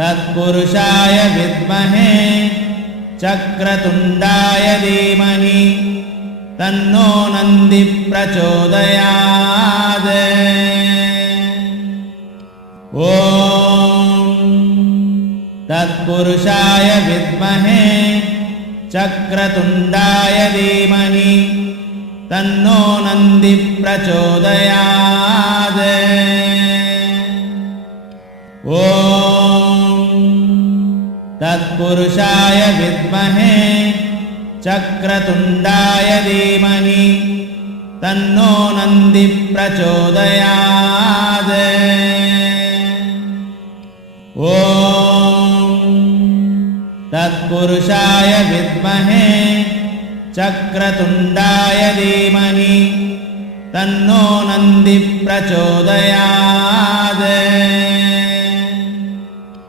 तत्पुरुषाय विद्महे चक्रतुण्डाय धीमहि तन्नो नन्दी प्रचोदयात्। ॐ तत्पुरुषाय विद्महे चक्रतुण्डाय धीमहि तन्नो नन्दी प्रचोदयात्। ॐ तत्पुरुषाय विद्महे चक्रतुण्डाय धीमहि तन्नो नन्दी प्रचोदयात्। ॐ तत्पुरुषाय विद्महे चक्रतुण्डाय धीमहि तन्नो नन्दी प्रचोदयात्।